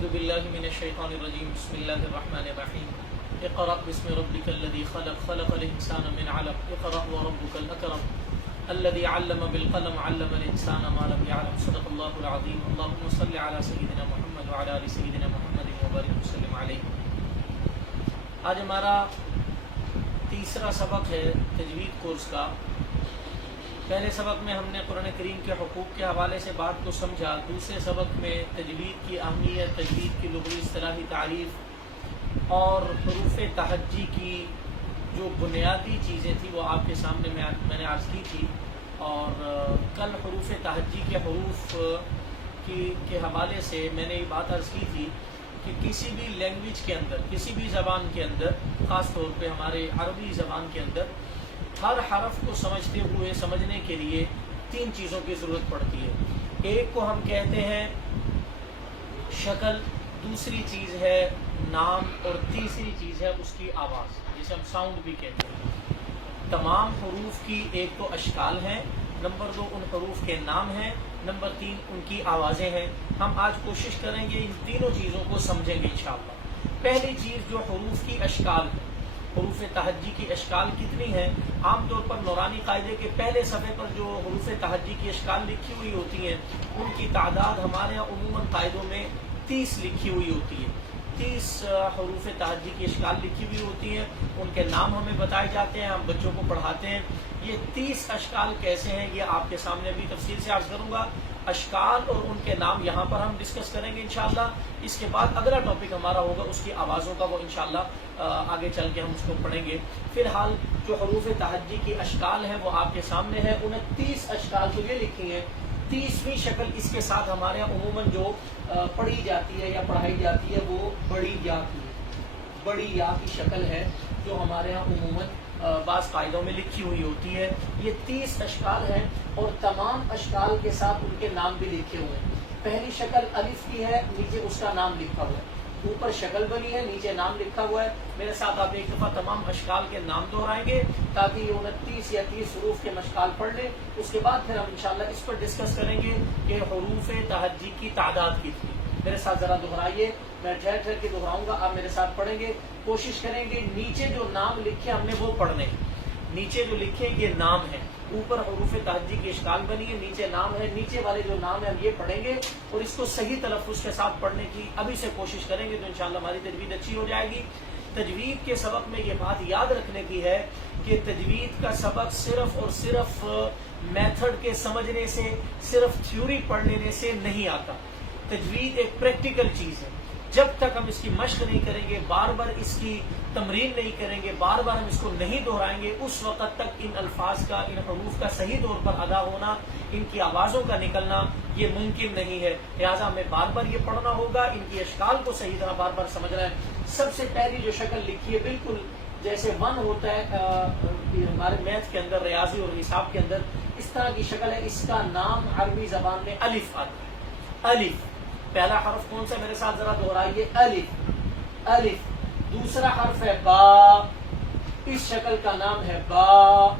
اعوذ باللہ من الشیطان الرجیم بسم اللہ الرحمن الرحیم اقرأ باسم ربک الذی خلق خلق الانسان من علق اقرأ وربک الاکرم الذي علم بالقلم علم الانسان ما لم يعلم صدق اللہ العظیم اللہم صل علی سیدنا محمد وعلی آل سیدنا محمد وبارک وسلم علیہ۔ آج ہمارا تیسرا سبق ہے تجوید کورس کا۔ پہلے سبق میں ہم نے قرآن کریم کے حقوق کے حوالے سے بات کو سمجھا، دوسرے سبق میں تجوید کی اہمیت، تجوید کی لغوی اصطلاحی تعریف اور حروف تہجی کی جو بنیادی چیزیں تھیں وہ آپ کے سامنے میں نے عرض کی تھی، اور کل حروف تہجی کے حروف کے حوالے سے میں نے یہ بات عرض کی تھی کہ کسی بھی لینگویج کے اندر، کسی بھی زبان کے اندر، خاص طور پہ ہمارے عربی زبان کے اندر ہر حرف کو سمجھتے ہوئے سمجھنے کے لیے تین چیزوں کی ضرورت پڑتی ہے۔ ایک کو ہم کہتے ہیں شکل، دوسری چیز ہے نام، اور تیسری چیز ہے اس کی آواز، جسے ہم ساؤنڈ بھی کہتے ہیں۔ تمام حروف کی ایک تو اشکال ہیں، نمبر دو ان حروف کے نام ہیں، نمبر تین ان کی آوازیں ہیں۔ ہم آج کوشش کریں گے ان تینوں چیزوں کو سمجھیں گے انشاءاللہ۔ پہلی چیز جو حروف کی اشکال ہے، حروف تہجی کی اشکال کتنی ہیں؟ عام طور پر نورانی قاعدے کے پہلے صفحے پر جو حروف تہجی کی اشکال لکھی ہوئی ہوتی ہیں ان کی تعداد ہمارے یہاں عموماً قاعدوں میں 30 لکھی ہوئی ہوتی ہے۔ 30 حروف تہجی کی اشکال لکھی ہوئی ہوتی ہیں، ان کے نام ہمیں بتائے جاتے ہیں، ہم بچوں کو پڑھاتے ہیں۔ یہ 30 اشکال کیسے ہیں یہ آپ کے سامنے بھی تفصیل سے عرض کروں گا۔ اشکال اور ان کے نام یہاں پر ہم ڈسکس کریں گے انشاءاللہ۔ اس کے بعد اگلا ٹاپک ہمارا ہوگا اس کی آوازوں کا، وہ انشاءاللہ آگے چل کے ہم اس کو پڑھیں گے۔ فی الحال جو حروف تہجی کی اشکال ہیں وہ آپ کے سامنے ہے۔ 29 اشکال تو یہ لکھی ہیں، 30ویں شکل اس کے ساتھ ہمارے یہاں عموماً جو پڑھی جاتی ہے یا پڑھائی جاتی ہے وہ بڑی یا کی ہے، بڑی یا کی شکل ہے جو ہمارے یہاں عموماً بعض قاعدوں میں لکھی ہوئی ہوتی ہے۔ یہ 30 اشکال ہیں اور تمام اشکال کے ساتھ ان کے نام بھی لکھے ہوئے ہیں۔ پہلی شکل الف کی ہے، نیچے اس کا نام لکھا ہوا ہے، اوپر شکل بنی ہے، نیچے نام لکھا ہوا ہے۔ میرے ساتھ آپ ایک دفعہ تمام اشکال کے نام دہرائیں گے تاکہ یہ 29 یا 30 حروف کے مشکال پڑھ لیں۔ اس کے بعد پھر ہم انشاءاللہ اس پر ڈسکس کریں گے کہ حروف تہجی کی تعداد کتنی۔ میرے ساتھ ذرا دہرائیے، میں ٹھہر ٹھہر کے دہراؤں گا، آپ میرے ساتھ پڑھیں گے۔ کوشش کریں گے نیچے جو نام لکھے ہم نے وہ پڑھنے، نیچے جو لکھے یہ نام ہے، اوپر حروف تہجی کی اشکال بنی ہے، نیچے نام ہے، نیچے والے جو نام ہیں ہم یہ پڑھیں گے اور اس کو صحیح تلفظ کے ساتھ پڑھنے کی ابھی سے کوشش کریں گے تو انشاءاللہ ہماری تجوید اچھی ہو جائے گی۔ تجوید کے سبق میں یہ بات یاد رکھنے کی ہے کہ تجوید کا سبق صرف اور صرف میتھڈ کے سمجھنے سے، صرف تھیوری پڑھ لینے سے نہیں آتا۔ تجوید ایک پریکٹیکل چیز ہے۔ جب تک ہم اس کی مشق نہیں کریں گے، بار بار اس کی تمرین نہیں کریں گے، بار بار ہم اس کو نہیں دہرائیں گے، اس وقت تک ان الفاظ کا، ان حروف کا صحیح طور پر ادا ہونا، ان کی آوازوں کا نکلنا یہ ممکن نہیں ہے۔ لہٰذا ہمیں بار بار یہ پڑھنا ہوگا، ان کی اشکال کو صحیح طرح بار بار سمجھنا ہے۔ سب سے پہلی جو شکل لکھی ہے بالکل جیسے 1 ہوتا ہے ہمارے میتھ کے اندر، ریاضی اور حساب کے اندر، اس طرح کی شکل ہے۔ اس کا نام عربی زبان میں الف آتا ہے۔ الف پہلا حرف کون سا؟ میرے ساتھ ذرا دہرائیے، الف۔ الف دوسرا حرف ہے با، اس شکل کا نام ہے با۔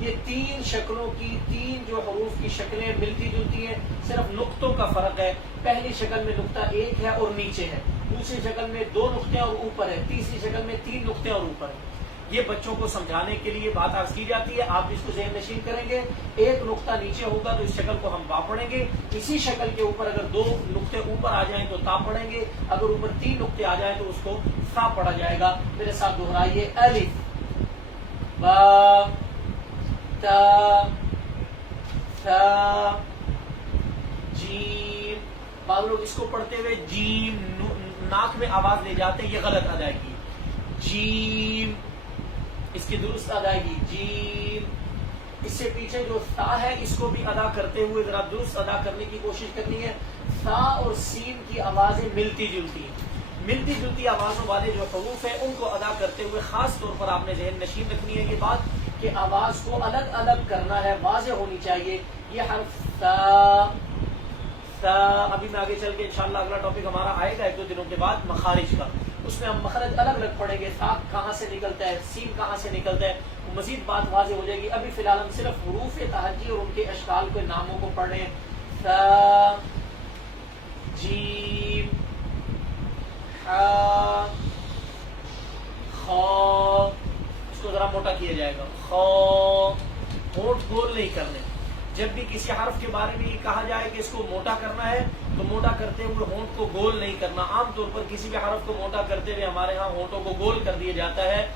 یہ 3 شکلوں کی، 3 جو حروف کی شکلیں ملتی جلتی ہیں، صرف نقطوں کا فرق ہے۔ پہلی شکل میں نقطہ 1 ہے اور نیچے ہے، دوسری شکل میں 2 نقطے اور اوپر ہے، تیسری شکل میں 3 نقطے اور اوپر ہے۔ یہ بچوں کو سمجھانے کے لیے بات عرض کی جاتی ہے، آپ اس کو ذہن نشین کریں گے۔ ایک نقطہ نیچے ہوگا تو اس شکل کو ہم با پڑھیں گے، اسی شکل کے اوپر اگر 2 نقطے اوپر آ جائیں تو تا پڑھیں گے، اگر اوپر 3 نقطے آ جائیں تو اس کو فا پڑھا جائے گا۔ میرے ساتھ دہرائیے، الف، با، تا، ثا، جیم۔ بعض لوگ اس کو پڑھتے ہوئے جیم ناک میں آواز لے جاتے ہیں، یہ غلط ادائیگی۔ جیم اس کی درست ادائیگی، جیم۔ اس سے پیچھے جو تا ہے اس کو بھی ادا کرتے ہوئے ذرا درست ادا کرنے کی کوشش کرنی ہے۔ تا اور سین کی آوازیں ملتی جلتی ہیں، ملتی جلتی آوازوں والے جو حروف ہیں ان کو ادا کرتے ہوئے خاص طور پر آپ نے ذہن نشین رکھنی ہے یہ بات کہ آواز کو الگ الگ کرنا ہے، واضح ہونی چاہیے۔ یہ حرف تا، تا، ابھی میں آگے چل کے انشاءاللہ اگلا ٹاپک ہمارا آئے گا 1-2 دنوں کے بعد مخارج کا، اس میں ہم مخرج الگ الگ پڑھیں گے، تا کہاں سے نکلتا ہے، سین کہاں سے نکلتا ہے، مزید بات واضح ہو جائے گی۔ ابھی فی الحال ہم صرف حروف تہجی اور ان کے اشکال کے ناموں کو پڑھ رہے ہیں۔ تا، جیم، اس کو موٹا کرنا ہے تو موٹا کرتے ہوئے ہونٹ کو گول نہیں کرنا. عام طور پر کسی بھی حرف کو موٹا کرتے ہوئے ہمارے ہاں ہونٹوں کو گول کر دیا جاتا ہے.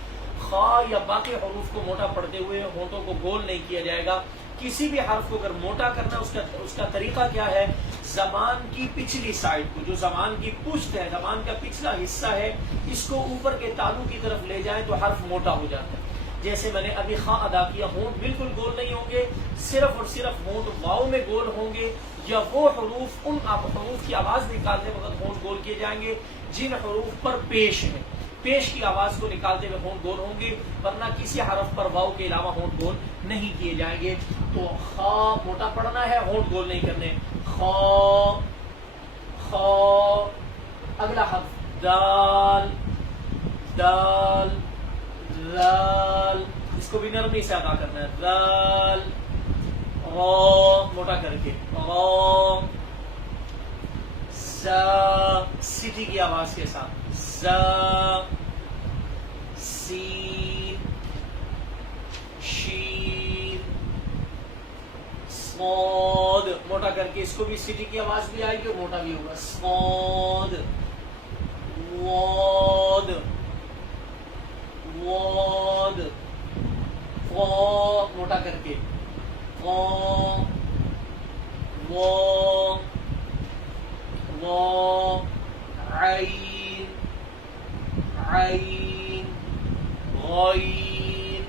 خا یا باقی حروف کو موٹا پڑھتے ہوئے ہونٹوں کو گول نہیں کیا جائے گا. کسی بھی حرف کو اگر موٹا کرنا اس کا طریقہ کیا ہے؟ زبان کی پچھلی سائڈ کو، جو زبان کی پشت ہے، زبان کا پچھلا حصہ ہے، اس کو اوپر کے تالو کی طرف لے جائیں تو حرف موٹا ہو جاتا ہے. جیسے میں نے ابھی خا ادا کیا، ہونٹ بالکل گول نہیں ہوں گے، صرف اور صرف ہونٹ واؤ میں گول ہوں گے، یا وہ حروف ان حروف کی آواز نکالتے وقت ہونٹ گول کیے جائیں گے جن حروف پر پیش ہے. پیش کی آواز کو نکالتے ہوئے ہونٹ گول ہوں گے، ورنہ کسی حرف پر واؤ کے علاوہ ہونٹ گول نہیں کیے جائیں گے. تو خا موٹا پڑھنا ہے، ہونٹ گول نہیں کرنے. خا خا. اگلا حرف دال دال دال، اس کو بھی نرمی سے ادا کرنا ہے. دال. را موٹا کر کے. را. ز سٹی کی آواز کے ساتھ. ز. سین. شین. صاد موٹا کر کے، اس کو بھی سٹی کی آواز بھی آئے گی اور موٹا بھی ہوگا. صاد. واد واد. فا موٹا کر کے. فا. وا وا. عین عین. غین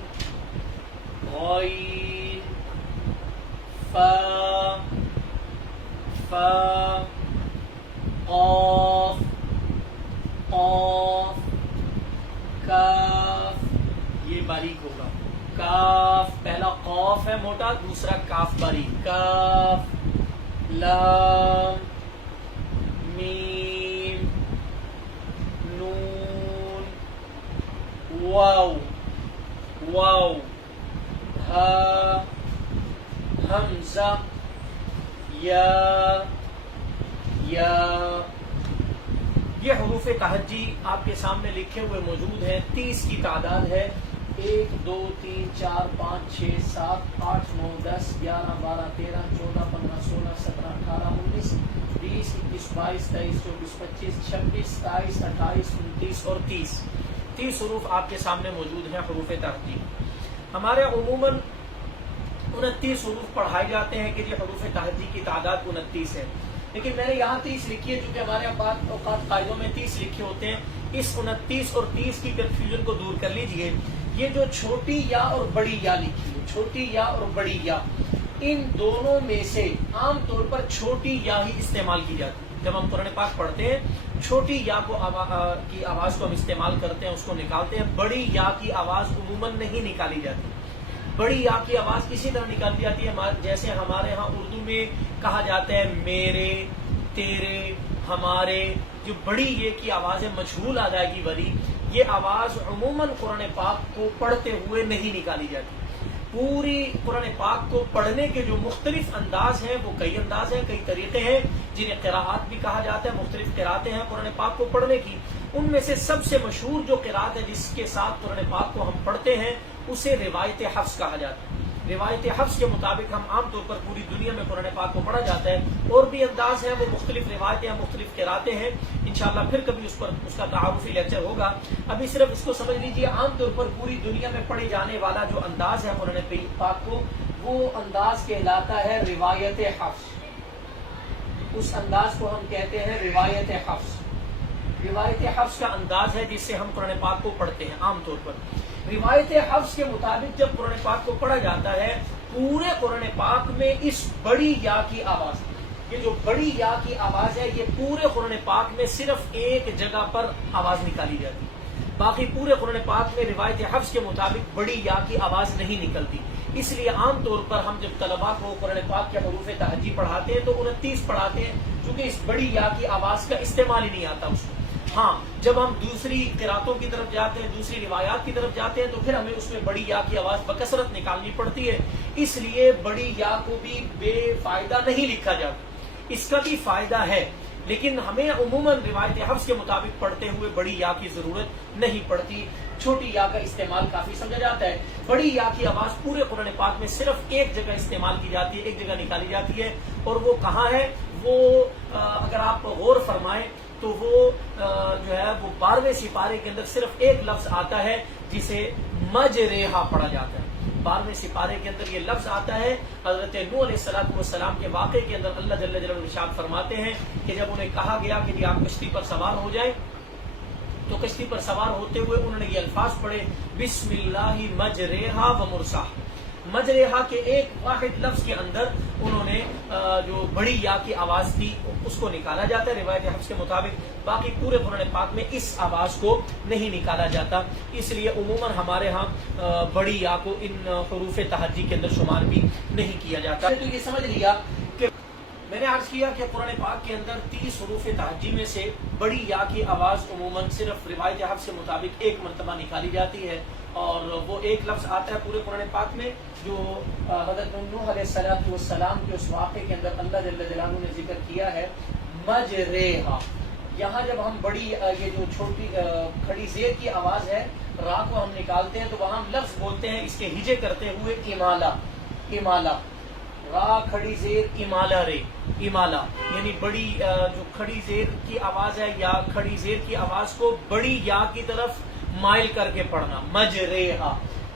غین. فا فا. قاف قاف. کاف، یہ باریک ہوگا. کاف پہلا قاف ہے موٹا، دوسرا کاف باریک. کاف. لام میم نون واو واو. ہا حمزہ یا یا. یہ حروف تہجی آپ کے سامنے لکھے ہوئے موجود ہیں. 30 کی تعداد ہے. 1 2 3 4 5 6 7 8 9 10 11 12 13 14 15 16 17 18 19 20 21 22 23 24 25 26 27 28 29 اور 30. 30 حروف آپ کے سامنے موجود ہیں حروف تہجی. ہمارے عموماً 29 حروف پڑھائے جاتے ہیں کہ یہ حروف تہجی کی تعداد 29 ہے، لیکن میں نے یہاں 30 لکھی ہے چونکہ ہمارے اوقات قاعدوں میں 30 لکھے ہوتے ہیں. اس 29 اور 30 کی کنفیوژن کو دور کر لیجئے. یہ جو چھوٹی یا اور بڑی یا لکھی ہے، چھوٹی یا اور بڑی یا، ان دونوں میں سے عام طور پر چھوٹی یا ہی استعمال کی جاتی ہے. جب ہم قرآن پاک پڑھتے ہیں چھوٹی یا کی آواز کو ہم استعمال کرتے ہیں، اس کو نکالتے ہیں. بڑی یا کی آواز عموماً نہیں نکالی جاتی. بڑی یا کی آواز اسی طرح نکالی جاتی ہے جیسے ہمارے ہاں اردو میں کہا جاتا ہے میرے، تیرے، ہمارے. جو بڑی یہ کی آواز ہے مجہول ادائیگی والی، یہ آواز عموماً قرآن پاک کو پڑھتے ہوئے نہیں نکالی جاتی. پوری قرآن پاک کو پڑھنے کے جو مختلف انداز ہیں، وہ کئی انداز ہیں، کئی طریقے ہیں جنہیں قراءات بھی کہا جاتا ہے. مختلف قراءتیں ہیں قرآن پاک کو پڑھنے کی. ان میں سے سب سے مشہور جو قراءت ہے جس کے ساتھ قرآن پاک کو ہم پڑھتے ہیں اسے روایت حفص کہا جاتا ہے. روایت حفص کے مطابق ہم عام طور پر پوری دنیا میں قرآن پاک کو پڑھا جاتا ہے. اور بھی انداز ہیں، وہ مختلف روایتیں ہیں، مختلف قراءتیں ہیں. انشاءاللہ پھر کبھی اس کا تعارفی لیکچر ہوگا. ابھی صرف اس کو سمجھ لیجیے، عام طور پر پوری دنیا میں پڑھے جانے والا جو انداز ہے قرآن پاک کو، وہ انداز کہلاتا ہے روایت حفص. اس انداز کو ہم کہتے ہیں روایت حفص. روایت حفص کا انداز ہے جس سے ہم قرآن پاک کو پڑھتے ہیں عام طور پر. روایت حفص کے مطابق جب قرآن پاک کو پڑھا جاتا ہے، پورے قرآن پاک میں اس بڑی یا کی آواز، یہ جو بڑی یا کی آواز ہے، یہ پورے قرآن پاک میں صرف ایک جگہ پر آواز نکالی جاتی ہے. باقی پورے قرآن پاک میں روایت حفص کے مطابق بڑی یا کی آواز نہیں نکلتی. اس لیے عام طور پر ہم جب طلباء کو قرآن پاک کے حروف تہجی پڑھاتے ہیں تو 29 پڑھاتے ہیں، کیونکہ اس بڑی یا کی آواز کا استعمال ہی نہیں آتا اس کو. ہاں جب ہم دوسری قراتوں کی طرف جاتے ہیں، دوسری روایات کی طرف جاتے ہیں، تو پھر ہمیں اس میں بڑی یا کی آواز بکثرت نکالنی پڑتی ہے. اس لیے بڑی یا کو بھی بے فائدہ نہیں لکھا جاتا، اس کا بھی فائدہ ہے، لیکن ہمیں عموماً روایت حفص کے مطابق پڑھتے ہوئے بڑی یا کی ضرورت نہیں پڑتی. چھوٹی یا کا استعمال کافی سمجھا جاتا ہے. بڑی یا کی آواز پورے قرآن پاک میں صرف ایک جگہ استعمال کی جاتی ہے, ایک جگہ نکالی جاتی ہے, اور وہ کہاں ہے؟ وہ اگر آپ غور فرمائیں تو وہ جو ہے وہ 12ویں سپارے کے اندر صرف ایک لفظ آتا ہے جسے مجریہا پڑھا جاتا ہے. 12ویں سپارے کے اندر یہ لفظ آتا ہے. حضرت نوح علیہ السلام کے واقعے کے اندر اللہ جل جلالہ ارشاد فرماتے ہیں کہ جب انہیں کہا گیا کہ آپ کشتی پر سوار ہو جائیں, تو کشتی پر سوار ہوتے ہوئے انہوں نے یہ الفاظ پڑھے, بسم اللہ مجریہا و مرساہا. مجریہا کے ایک واحد لفظ کے اندر انہوں نے جو بڑی یا کی آواز تھی اس کو نکالا جاتا ہے روایت حفظ کے مطابق. باقی پورے قرآن پاک میں اس آواز کو نہیں نکالا جاتا, اس لیے عموماً ہمارے ہاں بڑی یا کو ان حروف تہجی کے اندر شمار بھی نہیں کیا جاتا. تو یہ سمجھ لیا کہ میں نے عرض کیا کہ قرآن پاک کے اندر 30 حروف تہجی میں سے بڑی یا کی آواز عموماً صرف روایت حفظ کے مطابق ایک مرتبہ نکالی جاتی ہے, اور وہ ایک لفظ آتا ہے پورے قرآن پاک میں جو حضرت نوح علیہ السلام کے اس واقعے کے اندر اللہ جل جلالہ نے ذکر کیا ہے, مجریہا. یہاں جب ہم بڑی یہ جو چھوٹی کھڑی زیر کی آواز ہے را کو ہم نکالتے ہیں تو وہاں ہم لفظ بولتے ہیں اس کے ہجے کرتے ہوئے امالا. امالا را کھڑی زیر امالا رے, امالا یعنی بڑی جو کھڑی زیر کی آواز ہے یا کھڑی زیر کی آواز کو بڑی یا کی طرف مائل کر کے پڑھنا, مجریہا.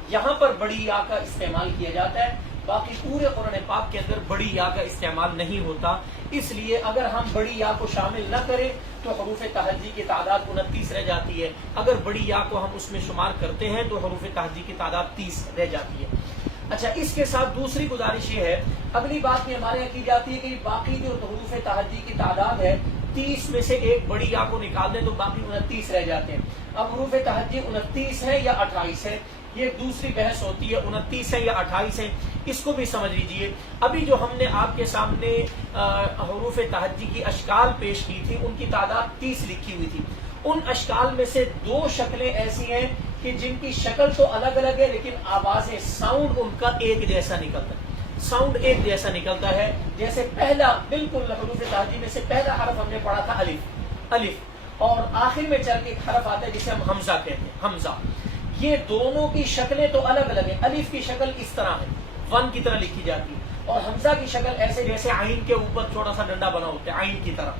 یہاں پر بڑی یا کا استعمال کیا جاتا ہے, باقی پورے قرآن پاک کے اندر بڑی یا کا استعمال نہیں ہوتا. اس لیے اگر ہم بڑی یا کو شامل نہ کریں تو حروف تہجی کی تعداد 29 رہ جاتی ہے. اگر بڑی یا کو ہم اس میں شمار کرتے ہیں تو حروف تہجی کی تعداد 30 رہ جاتی ہے. اچھا, اس کے ساتھ دوسری گزارش یہ ہے, اگلی بات یہ ہمارے یہاں کی جاتی ہے کہ باقی جو حروف تہجی کی تعداد ہے 30 میں سے ایک بڑی یا کو نکال دیں تو باقی 29 رہ جاتے ہیں. اب حروف تہجی 29 ہے یا 28 ہے, یہ دوسری بحث ہوتی ہے, 29 ہے یا 28 ہے, اس کو بھی سمجھ لیجئے. ابھی جو ہم نے آپ کے سامنے حروف تہجی کی اشکال پیش کی تھی ان کی تعداد 30 لکھی ہوئی تھی. ان اشکال میں سے 2 شکلیں ایسی ہیں کہ جن کی شکل تو الگ الگ ہے لیکن آوازیں ساؤنڈ ان کا ایک جیسا نکلتا ہے, ساؤنڈ ایک جیسا نکلتا ہے. جیسے پہلا بالکل حروف تہجی میں سے پہلا حرف ہم نے پڑھا تھا الف, الف, اور آخر میں چل کے ایک حرف آتا ہے جسے ہم حمزہ کہتے ہیں, حمزہ. یہ دونوں کی شکلیں تو الگ الگ ہیں. الف کی شکل اس طرح ہے, ون کی طرح لکھی جاتی ہے, اور حمزہ کی شکل ایسے جیسے عین کے اوپر چھوٹا سا ڈنڈا بنا ہوتا ہے, عین کی طرح.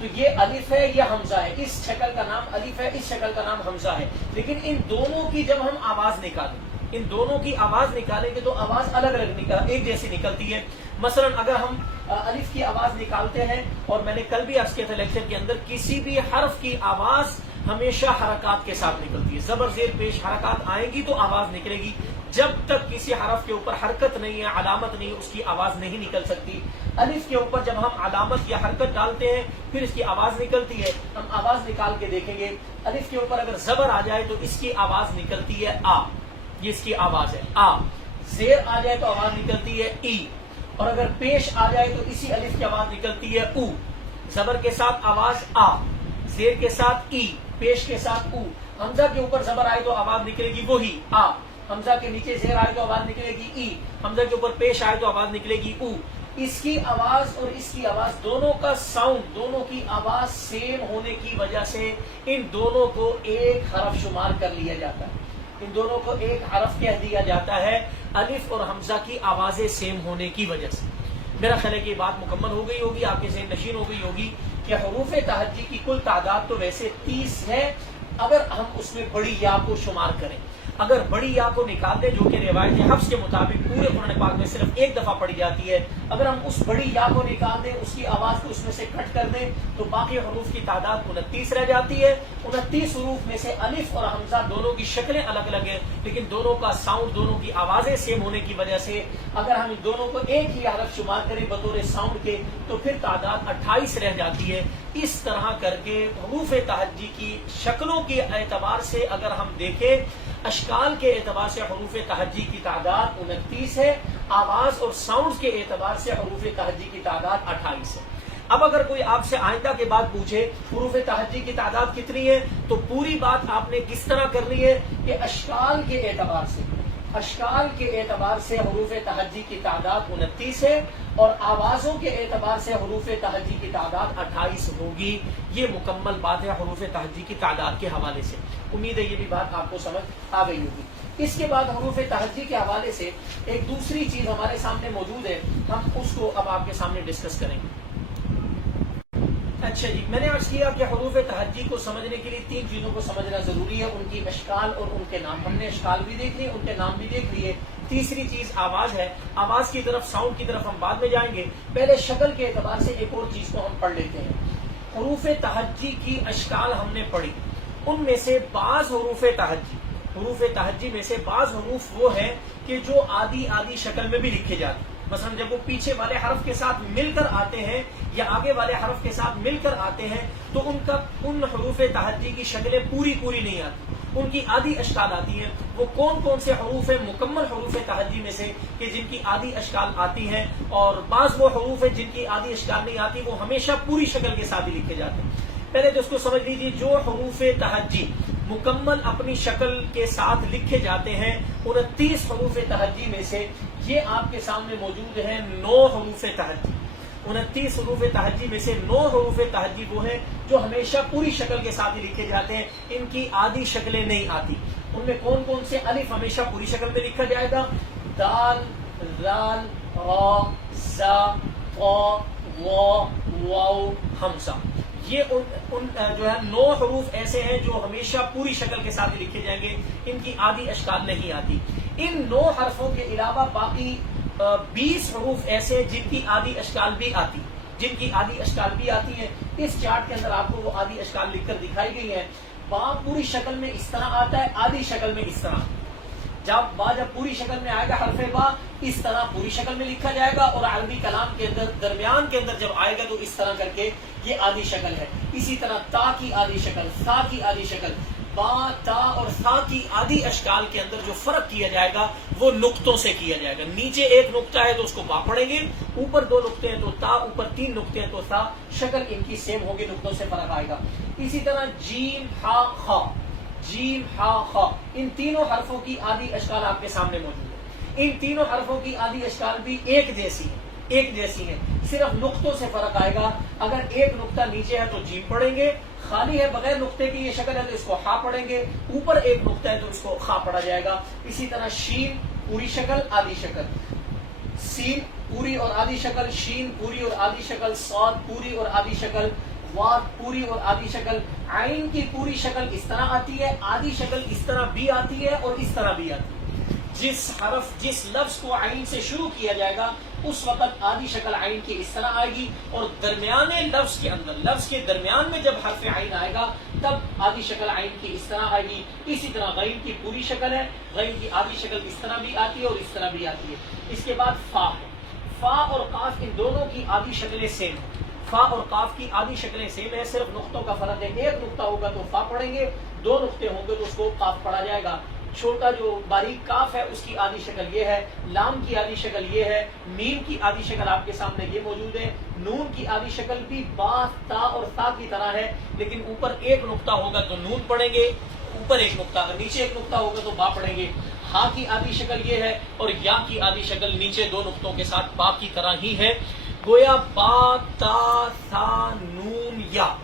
تو یہ الف ہے, یہ حمزہ ہے. اس شکل کا نام الف ہے, اس شکل کا نام حمزہ ہے. لیکن ان دونوں کی جب ہم آواز نکالیں, ان دونوں کی آواز نکالیں گے تو آواز الگ الگ ایک جیسی نکلتی ہے. مثلا اگر ہم الف کی آواز نکالتے ہیں, اور میں نے کل بھی عرض کیا تھا لیکچر کے اندر, کسی بھی حرف کی آواز ہمیشہ حرکات کے ساتھ نکلتی ہے. زبر زیر پیش حرکات آئیں گی تو آواز نکلے گی. جب تک کسی حرف کے اوپر حرکت نہیں ہے, علامت نہیں ہے, اس کی آواز نہیں نکل سکتی. الف کے اوپر جب ہم علامت یا حرکت ڈالتے ہیں پھر اس کی آواز نکلتی ہے. ہم آواز نکال کے دیکھیں گے, الف کے اوپر اگر زبر آ جائے تو اس کی آواز نکلتی ہے آ, یہ اس کی آواز ہے آ. زیر آ جائے تو آواز نکلتی ہے ای, اور اگر پیش آ جائے تو اسی الف کی آواز نکلتی ہے او. زبر کے ساتھ آواز آ, زیر کے ساتھ ای, پیش کے ساتھ او. حمزہ کے اوپر زبر آئے تو آواز نکلے گی وہی آ, حمزہ کے نیچے زیر آئے تو آواز نکلے گی ای, حمزہ کے اوپر پیش آئے تو آواز نکلے گی او. اس کی آواز اور اس کی آواز دونوں کا ساؤنڈ, دونوں کی آواز سیم ہونے کی وجہ سے ان دونوں کو ایک حرف شمار کر لیا جاتا ہے. ان دونوں کو ایک حرف کہہ دیا جاتا ہے الف اور حمزہ کی آوازیں سیم ہونے کی وجہ سے. میرا خیال ہے کہ یہ بات مکمل ہو گئی ہوگی, آپ کے ذہن نشین ہو گئی ہوگی کہ حروف تہجی کی کل تعداد تو ویسے 30 ہے اگر ہم اس میں بڑی یا کو شمار کریں. اگر بڑی یا کو نکال دیں جو کہ روایت حفظ کے مطابق پورے قرآن پاک میں صرف ایک دفعہ پڑھی جاتی ہے, اگر ہم اس بڑی یا کو نکال دیں, اس کی آواز کو اس میں سے کٹ کر دیں تو باقی حروف کی تعداد 29 رہ جاتی ہے. 29 حروف میں سے الف اور حمزہ دونوں کی شکلیں الگ الگ ہیں لیکن دونوں کا ساؤنڈ, دونوں کی آوازیں سیم ہونے کی وجہ سے اگر ہم ان دونوں کو ایک ہی حرف شمار کریں بطور ساؤنڈ کے تو پھر تعداد 28 رہ جاتی ہے. اس طرح کر کے حروف تہجی کی شکلوں کے اعتبار سے اگر ہم دیکھیں, اشکال کے اعتبار سے حروف تہجی کی تعداد 29 ہے, آواز اور ساؤنڈ کے اعتبار سے حروف تہجی کی تعداد 28 ہے. اب اگر کوئی آپ سے آئندہ کے بعد پوچھے حروف تہجی کی تعداد کتنی ہے تو پوری بات آپ نے کس طرح کرنی ہے کہ اشکال کے اعتبار سے, اشکال کے اعتبار سے حروف تہجی کی تعداد 29 ہے اور آوازوں کے اعتبار سے حروف تہجی کی تعداد 28 ہوگی. یہ مکمل بات ہے حروف تہجی کی تعداد کے حوالے سے. امید ہے یہ بھی بات آپ کو سمجھ آ گئی ہوگی. اس کے بعد حروف تہجی کے حوالے سے ایک دوسری چیز ہمارے سامنے موجود ہے, ہم اس کو اب آپ کے سامنے ڈسکس کریں گے. اچھا جی, میں نے عرض کیا کہ حروف تہجی کو سمجھنے کے لیے 3 چیزوں کو سمجھنا ضروری ہے, ان کی اشکال اور ان کے نام. ہم نے اشکال بھی دیکھ لیے, ان کے نام بھی دیکھ لیے. تیسری چیز آواز ہے. آواز کی طرف, ساؤنڈ کی طرف ہم بعد میں جائیں گے. پہلے شکل کے اعتبار سے ایک اور چیز کو ہم پڑھ لیتے ہیں. حروف تہجی کی اشکال ہم نے پڑھی, ان میں سے بعض حروف تہجی میں سے بعض حروف وہ ہیں کہ جو آدھی شکل میں بھی لکھے جاتے ہیں. مثلا جب وہ پیچھے والے حرف کے ساتھ مل کر آتے ہیں یا آگے والے حرف کے ساتھ مل کر آتے ہیں تو ان حروف تہجی کی شکلیں پوری نہیں آتی, ان کی آدھی اشکال آتی ہیں. وہ کون سے حروف ہیں مکمل حروف تہجی میں سے کہ جن کی آدھی اشکال آتی ہیں, اور بعض وہ حروف ہیں جن کی آدھی اشکال نہیں آتی, وہ ہمیشہ پوری شکل کے ساتھ ہی لکھے جاتے ہیں. پہلے تو اس کو سمجھ لیجیے, جو حروف تہجی مکمل اپنی شکل کے ساتھ لکھے جاتے ہیں 29 حروف تہجی میں سے یہ آپ کے سامنے موجود ہیں 9 حروف تہجی. 29 حروف تہجی میں سے 9 حروف تہجی وہ ہیں جو ہمیشہ پوری شکل کے ساتھ ہی لکھے جاتے ہیں, ان کی آدھی شکلیں نہیں آتی. ان میں کون سے؟ الف ہمیشہ پوری شکل میں لکھا جائے گا, دال, رال, را, زا, قا, وا, واو, حمزہ. یہ جو ہے 9 حروف ایسے ہیں جو ہمیشہ پوری شکل کے ساتھ ہی لکھے جائیں گے, ان کی آدھی اشکال نہیں آتی. ان 9 حرفوں کے علاوہ باقی 20 حروف ایسے جن کی آدھی اشکال بھی آتی ہے. اس چارٹ کے اندر آپ کو وہ آدھی اشکال لکھ کر دکھائی گئی ہے. با پوری شکل میں اس طرح آتا ہے, آدھی شکل میں اس طرح. جب پوری شکل میں آئے گا حرف با اس طرح پوری شکل میں لکھا جائے گا, اور عربی کلام کے اندر درمیان کے اندر جب آئے گا تو اس طرح کر کے یہ آدھی شکل ہے. اسی طرح تا کی آدھی شکل, سا کی آدھی شکل. با, تا اور سا کی آدھی اشکال کے اندر جو فرق کیا جائے گا وہ نقطوں سے کیا جائے گا. نیچے ایک نقطہ ہے تو اس کو با پڑھیں گے, اوپر 2 نقطے ہیں تو تا, اوپر 3 نقطے ہیں تو سا. شکل ان کی سیم ہوگی, نقطوں سے فرق آئے گا. اسی طرح جیم, ہا, خا, جیم, ہا, خا, ان تینوں حرفوں کی آدھی اشکال آپ کے سامنے موجود ہے. ان تینوں حرفوں کی آدھی اشکال بھی ایک جیسی ہے, صرف نقطوں سے فرق آئے گا. اگر ایک نقطہ نیچے ہے تو جیم پڑھیں گے, خالی ہے بغیر نقطے کی یہ شکل ہے تو اس کو ہا پڑھیں گے, اوپر ایک نقطہ ہے تو اس کو خا پڑھا جائے گا. اسی طرح شین پوری شکل, آدھی شکل, سین پوری اور آدھی شکل, شین پوری اور آدھی شکل, صاد پوری اور آدھی شکل, واد پوری اور آدھی شکل. عین کی پوری شکل اس طرح آتی ہے, آدھی شکل اس طرح بھی آتی ہے اور اس طرح بھی آتی ہے. جس لفظ کو عین سے شروع کیا جائے گا اس وقت آدھی شکل عین کی اس طرح آئے گی, اور درمیانے لفظ کے اندر, لفظ کے درمیان میں جب حرف عین آئے گا تب آدھی شکل عین کی اس طرح آئے گی. اسی طرح غین کی پوری شکل ہے, غین کی آدھی شکل اس طرح بھی آتی ہے اور اس طرح بھی آتی ہے. اس کے بعد فا ہے. فا اور قاف ان دونوں کی آدھی شکلیں سیم ہیں. فا اور قاف کی آدھی شکلیں سیم ہیں, صرف نقطوں کا فرق ہے. ایک نقطہ ہوگا تو فا پڑھیں گے, 2 نقطے ہوں گے تو اس کو قاف پڑھا جائے گا. چھوٹا جو باریک کاف ہے اس کی آدھی شکل یہ ہے, لام کی آدھی شکل یہ ہے, میم کی آدھی شکل آپ کے سامنے یہ موجود ہے, نون کی آدھی شکل بھی با, تا اور تا کی طرح ہے, لیکن اوپر ایک نقطہ ہوگا تو نون پڑھیں گے, اوپر ایک نقطہ, اگر نیچے ایک نقطہ ہوگا تو با پڑھیں گے. ہا کی آدھی شکل یہ ہے, اور یا کی آدھی شکل نیچے 2 نقطوں کے ساتھ با کی طرح ہی ہے. گویا با, تا, سا, نون, یا,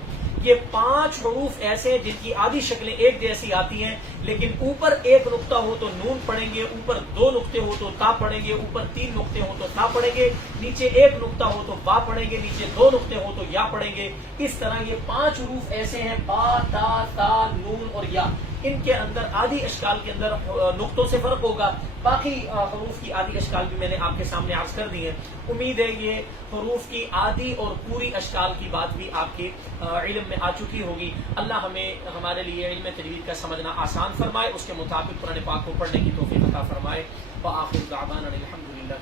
یہ 5 حروف ایسے ہیں جن کی آدھی شکلیں ایک جیسی آتی ہیں, لیکن اوپر ایک نقطہ ہو تو نون پڑھیں گے, اوپر 2 نقطے ہو تو تا پڑھیں گے, اوپر 3 نقطے ہو تو تا پڑھیں گے, نیچے ایک نقطہ ہو تو با پڑھیں گے, نیچے 2 نقطے ہو تو یا پڑھیں گے. اس طرح یہ 5 حروف ایسے ہیں, با, تا, تا, نون اور یا. ان کے اندر آدھی اشکال کے اندر نقطوں سے فرق ہوگا. باقی حروف کی آدھی اشکال بھی میں نے آپ کے سامنے عرض کر دی ہے. امید ہے یہ حروف کی آدھی اور پوری اشکال کی بات بھی آپ کے علم میں آ چکی ہوگی. اللہ ہمارے لیے علم تجوید کا سمجھنا آسان فرمائے, اس کے مطابق قرآن پاک کو پڑھنے کی توفیق عطا فرمائے. وآخر دعوانا الحمدللہ.